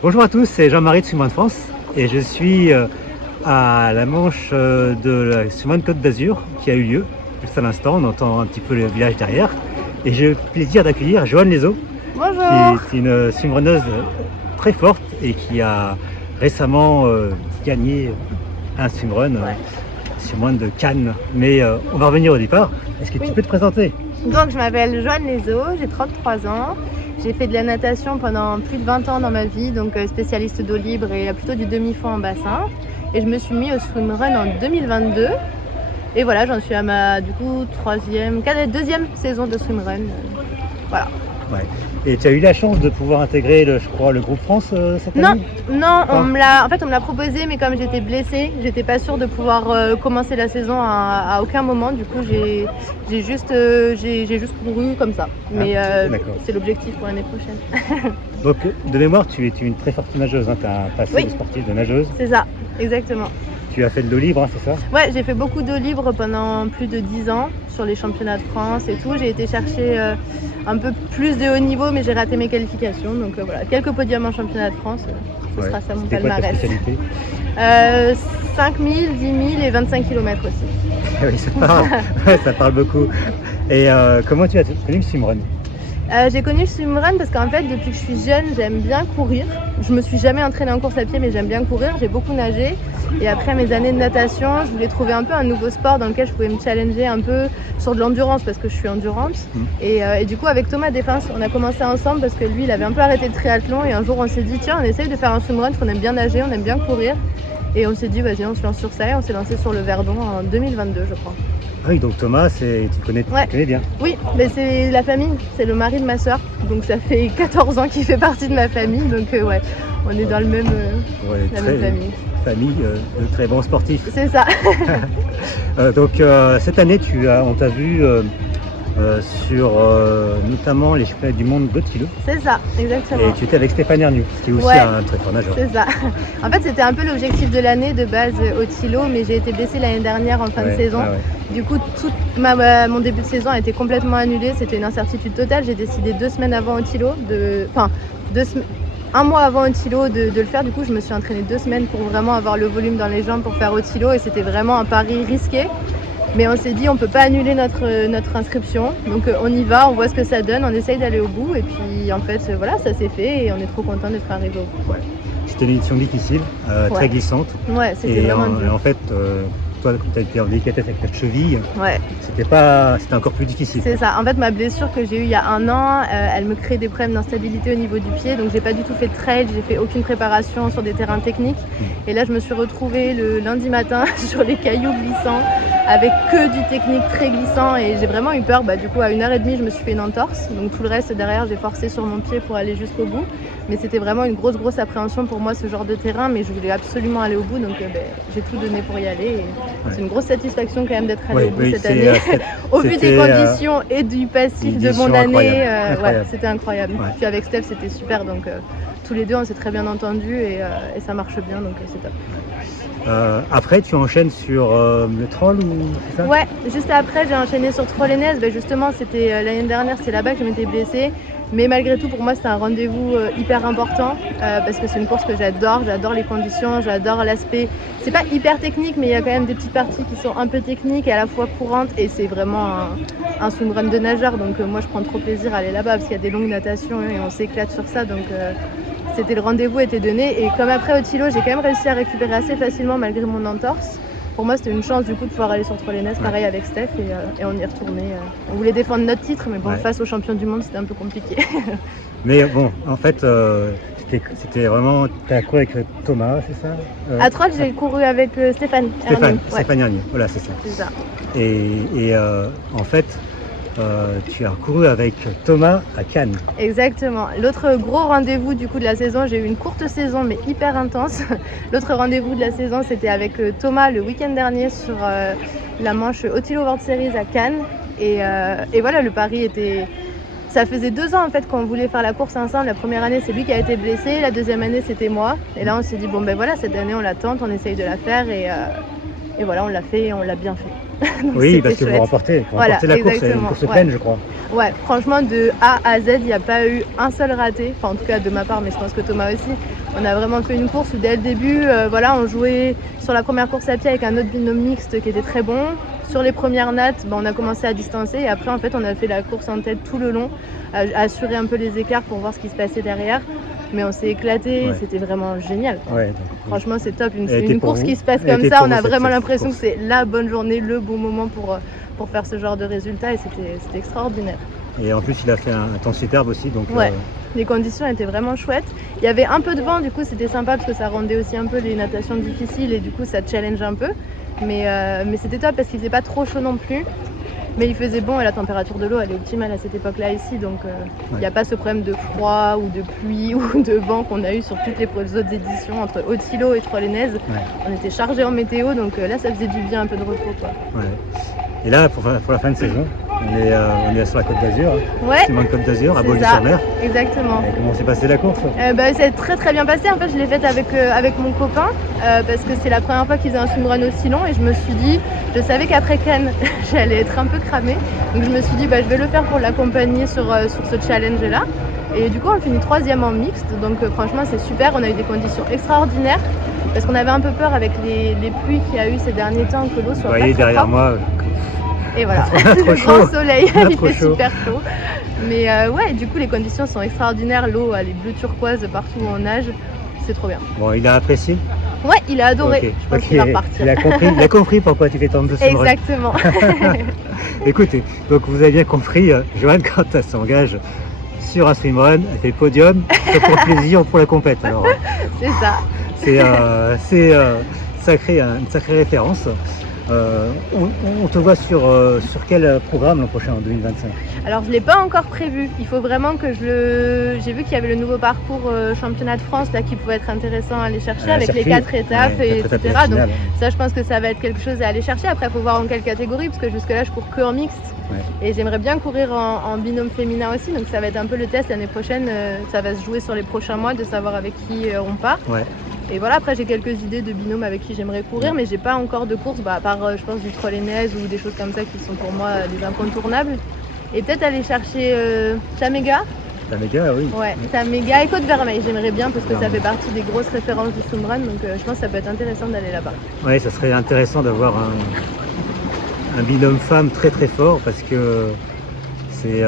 Bonjour à tous, c'est Jean-Marie de Swimrun France et je suis à la manche de la Swimrun Côte d'Azur qui a eu lieu juste à l'instant. On entend un petit peu le village derrière et j'ai le plaisir d'accueillir Joanne Lezo Bonjour. qui est une swimrunneuse très forte et qui a récemment gagné un swimrun, swimrun de Cannes. Mais on va revenir au départ. Est-ce que tu peux te présenter? Donc je m'appelle Joanne Lezo, j'ai 33 ans. J'ai fait de la natation pendant plus de 20 ans dans ma vie, donc spécialiste d'eau libre et plutôt du demi-fond en bassin. Et je me suis mis au swimrun en 2022. Et voilà, j'en suis à ma deuxième saison de swimrun. Voilà. Ouais. Et tu as eu la chance de pouvoir intégrer, je crois, le groupe France cette année? Non, on me l'a proposé, mais comme j'étais blessée, j'étais pas sûre de pouvoir commencer la saison à aucun moment. Du coup, j'ai juste couru comme ça. Mais c'est l'objectif pour l'année prochaine. Donc, de mémoire, tu es une très forte nageuse, hein. Tu as un passé de sportive de nageuse. C'est ça, exactement. Tu as fait de l'eau libre, hein, c'est ça? Ouais, j'ai fait beaucoup d'eau libre pendant plus de 10 ans sur les championnats de France et tout. J'ai été chercher un peu plus de haut niveau, mais j'ai raté mes qualifications. Donc voilà, quelques podiums en championnat de France, ce sera ça mon palmarès. Quoi ta spécialité? 5000, 10 000 et 25 km aussi. Oui, ça parle. Ça parle beaucoup. Et comment tu as connu le swimrun? J'ai connu le swimrun parce qu'en fait, depuis que je suis jeune, j'aime bien courir. Je me suis jamais entraînée en course à pied, mais j'aime bien courir. J'ai beaucoup nagé. Et après mes années de natation, je voulais trouver un peu un nouveau sport dans lequel je pouvais me challenger un peu sur de l'endurance parce que je suis endurante. Et du coup, avec Thomas Défense, on a commencé ensemble parce que lui, il avait un peu arrêté le triathlon. Et un jour, on s'est dit, tiens, on essaye de faire un swimrun parce qu'on aime bien nager, on aime bien courir. Et on s'est dit, vas-y, on se lance sur ça. Et on s'est lancé sur le Verdon en 2022, je crois. Ah oui, donc Thomas, tu connais bien. Oui, mais c'est la famille, c'est le mari de ma soeur. Donc ça fait 14 ans qu'il fait partie de ma famille. Donc ouais, on est dans la même famille. Famille de très bons sportifs. C'est ça. Donc cette année, on t'a vu sur notamment les championnats du monde de kilo. C'est ça, exactement. Et tu étais avec Stéphane Hernu, qui est aussi un très fort nageur. C'est ça. En fait, c'était un peu l'objectif de l'année de base au Thilo, mais j'ai été blessée l'année dernière en fin de saison. Du coup, tout mon début de saison a été complètement annulé. C'était une incertitude totale. J'ai décidé 2 semaines avant au Thilo, un mois avant au Thilo de le faire. Du coup, je me suis entraînée 2 semaines pour vraiment avoir le volume dans les jambes pour faire au Thilo, et c'était vraiment un pari risqué. Mais on s'est dit, on ne peut pas annuler notre inscription. Donc on y va, on voit ce que ça donne, on essaye d'aller au bout. Et puis en fait, voilà, ça s'est fait et on est trop content d'être arrivé au bout. Ouais. C'était une édition difficile, très glissante. Ouais, c'était vraiment dur. En fait, toi, comme tu as été en délicatesse avec ta cheville, c'était encore plus difficile. C'est ça. En fait, ma blessure que j'ai eue il y a 1 an, elle me crée des problèmes d'instabilité au niveau du pied. Donc, j'ai pas du tout fait de trail, j'ai fait aucune préparation sur des terrains techniques. Et là, je me suis retrouvée le lundi matin sur les cailloux glissants, avec que du technique très glissant. Et j'ai vraiment eu peur. Du coup, à 1h30, je me suis fait une entorse. Donc, tout le reste derrière, j'ai forcé sur mon pied pour aller jusqu'au bout. Mais c'était vraiment une grosse appréhension pour moi, ce genre de terrain. Mais je voulais absolument aller au bout. Donc, j'ai tout donné pour y aller. Et c'est une grosse satisfaction quand même d'être allé au bout cette année. Au vu des conditions et du passif de mon année, c'était incroyable. Puis avec Steph, c'était super. Donc, tous les deux, on s'est très bien entendus et ça marche bien. Donc, c'est top. Après, tu enchaînes sur le troll ou c'est ça? Ouais, juste après, j'ai enchaîné sur Troll-Enez. Justement, c'était l'année dernière, c'est là-bas que je m'étais blessée. Mais malgré tout, pour moi, c'était un rendez-vous hyper important parce que c'est une course que j'adore les conditions, j'adore l'aspect. C'est pas hyper technique, mais il y a quand même des petites parties qui sont un peu techniques et à la fois courantes. Et c'est vraiment un swimrun de nageur. Donc moi, je prends trop plaisir à aller là-bas parce qu'il y a des longues natations et on s'éclate sur ça. Donc le rendez-vous était donné. Et comme après au Thilo, j'ai quand même réussi à récupérer assez facilement malgré mon entorse. Pour moi, c'était une chance du coup de pouvoir aller sur Troll-Enez, pareil avec Steph, et on y est retourné. On voulait défendre notre titre, mais bon, face aux champions du monde, c'était un peu compliqué. Mais bon, en fait, c'était vraiment. Tu as couru avec Thomas, c'est ça? À Troll, j'ai couru avec Stéphane Hernu, voilà, c'est ça. C'est ça. Et en fait, tu as couru avec Thomas à Cannes. Exactement. L'autre gros rendez-vous du coup de la saison, j'ai eu une courte saison mais hyper intense. L'autre rendez-vous de la saison, c'était avec Thomas le week-end dernier sur la manche Otilo World Series à Cannes. Et voilà, le pari était... Ça faisait 2 ans en fait qu'on voulait faire la course ensemble. La première année, c'est lui qui a été blessé. La deuxième année, c'était moi. Et là, on s'est dit, bon ben voilà, cette année, on la tente, on essaye de la faire. Et voilà, on l'a fait et on l'a bien fait. Donc, Oui, c'était parce que vous chouette. remportez Voilà, la course, c'est une exactement, course ouais. pleine, je crois. Ouais, franchement, de A à Z, il n'y a pas eu un seul raté. Enfin, en tout cas, de ma part, mais je pense que Thomas aussi. On a vraiment fait une course où, dès le début, voilà, on jouait sur la première course à pied avec un autre binôme mixte qui était très bon. Sur les premières nattes, on a commencé à distancer. Et après, en fait, on a fait la course en tête tout le long, à assurer un peu les écarts pour voir ce qui se passait derrière. Mais on s'est éclaté, Ouais. c'était vraiment génial, quoi. Ouais, donc, Franchement, c'est top. Elle C'est était une pour course vous. qui se passe Elle comme était ça. pour On vous, a cette vraiment l'impression que course. c'est la bonne journée, le bon moment pour faire ce genre de résultat. Et c'était extraordinaire. Et en plus, il a fait un temps superbe aussi. Donc, Ouais, les conditions étaient vraiment chouettes. Il y avait un peu de vent, du coup, c'était sympa parce que ça rendait aussi un peu les natations difficiles et du coup, ça challenge un peu. Mais c'était top parce qu'il faisait pas trop chaud non plus. Mais il faisait bon et la température de l'eau, elle est optimale à cette époque-là ici. Donc, il n'y a pas ce problème de froid ou de pluie ou de vent qu'on a eu sur toutes les autres éditions entre Haute-Îlot et Trollhännäs. Ouais. On était chargés en météo, donc là, ça faisait du bien, un peu de repos, quoi. Ouais. Et là, pour la fin de saison, on est sur la Côte d'Azur, Ouais, Simone Côte d'Azur, à c'est Boulogne-sur-Mer. exactement. Et comment s'est passé la course? C'est très très bien passé. En fait, je l'ai faite avec mon copain parce que c'est la première fois qu'il faisait un swimrun aussi long et je me suis dit, je savais qu'après Cannes, j'allais être un peu cramée. Donc je me suis dit, je vais le faire pour l'accompagner sur ce challenge-là. Et du coup, on finit 3e en mixte. Donc franchement, c'est super. On a eu des conditions extraordinaires parce qu'on avait un peu peur avec les pluies qu'il y a eu ces derniers temps que l'eau soit Vous pas voyez très derrière propre. moi, Et voilà, trop le chaud. grand soleil, il Trop fait chaud. super chaud. Mais ouais, du coup, les conditions sont extraordinaires. L'eau, elle est bleu turquoise partout où on nage. C'est trop bien. bon, il a apprécié. Ouais, il a adoré. Ok. Je pense Ok. qu'il va repartir. Il a compris pourquoi tu fais tant de swimrun. Exactement. Écoutez, donc vous avez bien compris, Joanne, quand elle s'engage sur un swimrun, elle fait podium, c'est pour le plaisir ou pour la compète. Alors, C'est ça. c'est une sacrée référence. On te voit sur quel programme l'an prochain, en 2025? Alors, je ne l'ai pas encore prévu. Il faut vraiment que J'ai vu qu'il y avait le nouveau parcours championnat de France là, qui pouvait être intéressant à aller chercher avec les 4 étapes, ouais, etc. la Donc, finale. ça, je pense que ça va être quelque chose à aller chercher. Après, il faut voir en quelle catégorie, parce que jusque-là, je cours que en mixte. Ouais. Et j'aimerais bien courir en binôme féminin aussi. Donc, ça va être un peu le test l'année prochaine. Ça va se jouer sur les prochains mois de savoir avec qui on part. Ouais. Et voilà, après j'ai quelques idées de binômes avec qui j'aimerais courir, mais j'ai pas encore de course, à part je pense du Trollhännäs ou des choses comme ça qui sont pour moi des incontournables. Et peut-être aller chercher Tamega. Tamega, oui. Ouais, Tamega et Côte-Vermeille, j'aimerais bien parce que ça fait partie des grosses références du swimrun, donc je pense que ça peut être intéressant d'aller là-bas. Ouais, ça serait intéressant d'avoir un binôme femme très très fort parce que c'est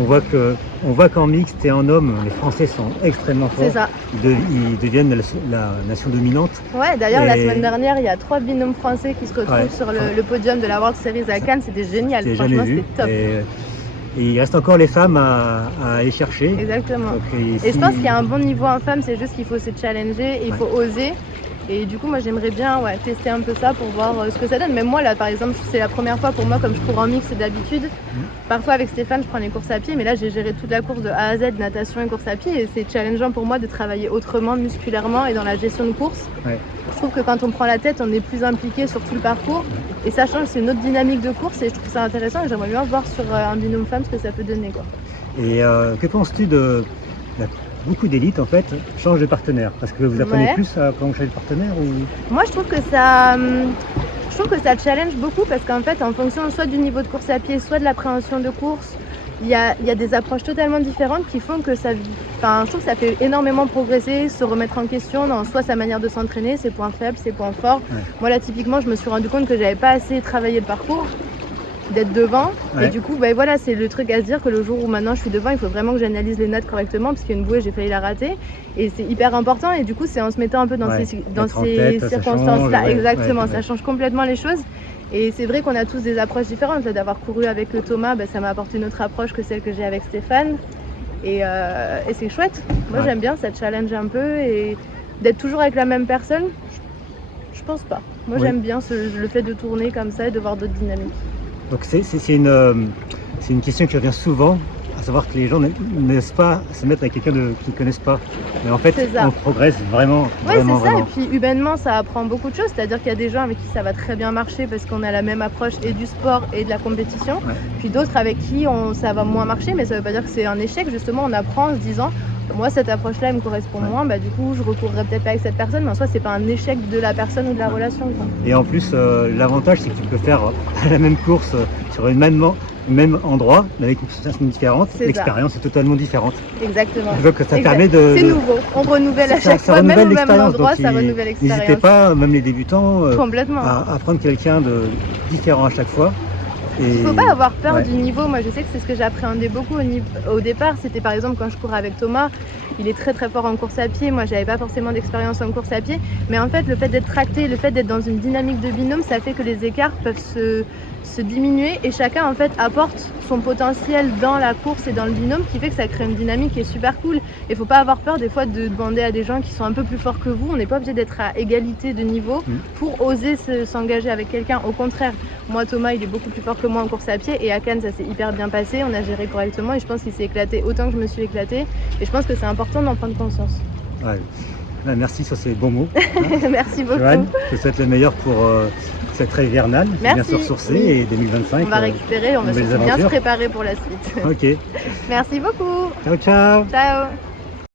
on voit qu'en mixte et en homme, les Français sont extrêmement forts. C'est ça. Ils deviennent la nation dominante. Ouais, d'ailleurs la Et- semaine dernière, il y a 3 binômes français qui se retrouvent Ouais. sur le podium de la World Series à Cannes, c'était génial, J'ai franchement jamais vu. c'était top. Et il reste encore les femmes à aller chercher. Exactement. Donc, Et je pense qu'il y a un bon niveau en femme, c'est juste qu'il faut se challenger et il Ouais. faut oser. Et du coup, moi j'aimerais bien tester un peu ça pour voir ce que ça donne. Même moi, là par exemple, c'est la première fois pour moi, comme je cours en mix d'habitude. Parfois avec Stéphane, je prends les courses à pied, mais là j'ai géré toute la course de A à Z, natation et course à pied. Et c'est challengeant pour moi de travailler autrement, musculairement et dans la gestion de course. Ouais. Je trouve que quand on prend la tête, on est plus impliqué sur tout le parcours. Et ça change, c'est une autre dynamique de course et je trouve ça intéressant. Et j'aimerais bien voir sur un binôme femme ce que ça peut donner, quoi. Et que penses-tu de beaucoup d'élites en fait changent de partenaire parce que vous apprenez Ouais. plus à comment changer de partenaire ou Moi, je trouve que ça challenge beaucoup parce qu'en fait, en fonction soit du niveau de course à pied, soit de l'appréhension de course, il y a des approches totalement différentes qui font que je trouve que ça fait énormément progresser, se remettre en question dans soit sa manière de s'entraîner, ses points faibles, ses points forts. Ouais. Moi, là, typiquement, je me suis rendu compte que j'avais pas assez travaillé le parcours, d'être devant. Ouais. Et du coup, voilà, c'est le truc à se dire que le jour où maintenant je suis devant, il faut vraiment que j'analyse les notes correctement parce qu'il y a une bouée, j'ai failli la rater. Et c'est hyper important. Et du coup, c'est en se mettant un peu dans Ouais. ces Être en tête, ça circonstances-là. change, ouais, Exactement, ouais, ça ouais. change complètement les choses. Et c'est vrai qu'on a tous des approches différentes. Là, d'avoir couru avec Thomas, ça m'a apporté une autre approche que celle que j'ai avec Stéphane. Et c'est chouette. Moi, Ouais. j'aime bien, ça challenge un peu. Et d'être toujours avec la même personne, je pense pas. Moi, Oui. j'aime bien le fait de tourner comme ça et de voir d'autres dynamiques. Donc c'est une question qui revient souvent, à savoir que les gens n'osent pas se mettre avec quelqu'un qu'ils ne connaissent pas. Mais en fait, C'est ça. on progresse vraiment, Oui, c'est vraiment, ça. vraiment. Et puis humainement, ça apprend beaucoup de choses. C'est-à-dire qu'il y a des gens avec qui ça va très bien marcher parce qu'on a la même approche et du sport et de la compétition. Ouais. Puis d'autres avec qui ça va moins marcher, mais ça ne veut pas dire que c'est un échec. Justement, on apprend en se disant moi cette approche-là elle me correspond moins, bah du coup je recourrais peut-être pas avec cette personne, mais en soi c'est pas un échec de la personne ou de la relation, quoi. Et en plus, l'avantage, c'est que tu peux faire la même course sur une même endroit, mais avec une situation différente. C'est ça. L'expérience est totalement différente. Exactement. Donc ça Exact. permet de... C'est nouveau, on renouvelle à chaque ça fois, même renouvelle au même l'expérience. endroit, Donc, ça renouvelle l'expérience. N'hésitez pas, même les débutants, Complètement. à prendre quelqu'un de différent à chaque fois. Il ne faut pas avoir peur Ouais. du niveau. Moi, je sais que c'est ce que j'appréhendais beaucoup au départ. C'était par exemple quand je cours avec Thomas. Il est très très fort en course à pied. Moi, j'avais pas forcément d'expérience en course à pied. Mais en fait, le fait d'être tracté, le fait d'être dans une dynamique de binôme, ça fait que les écarts peuvent se diminuer et chacun en fait apporte son potentiel dans la course et dans le binôme, qui fait que ça crée une dynamique qui est super cool. Il faut pas avoir peur des fois de demander à des gens qui sont un peu plus forts que vous. On n'est pas obligé d'être à égalité de niveau pour oser s'engager avec quelqu'un. Au contraire, moi Thomas il est beaucoup plus fort que moi en course à pied et à Cannes ça s'est hyper bien passé, on a géré correctement et je pense qu'il s'est éclaté autant que je me suis éclatée et je pense que c'est important d'en prendre conscience. Ouais. Merci sur ces bons mots. Merci beaucoup. Joanne, je te souhaite le meilleur pour cette trêve hivernale, bien Merci. sûr sourcée, Oui. et 2025. On va récupérer, on va nouvelles surtout bien se aventures. préparer pour la suite. Ok. Merci beaucoup. Ciao, ciao. Ciao.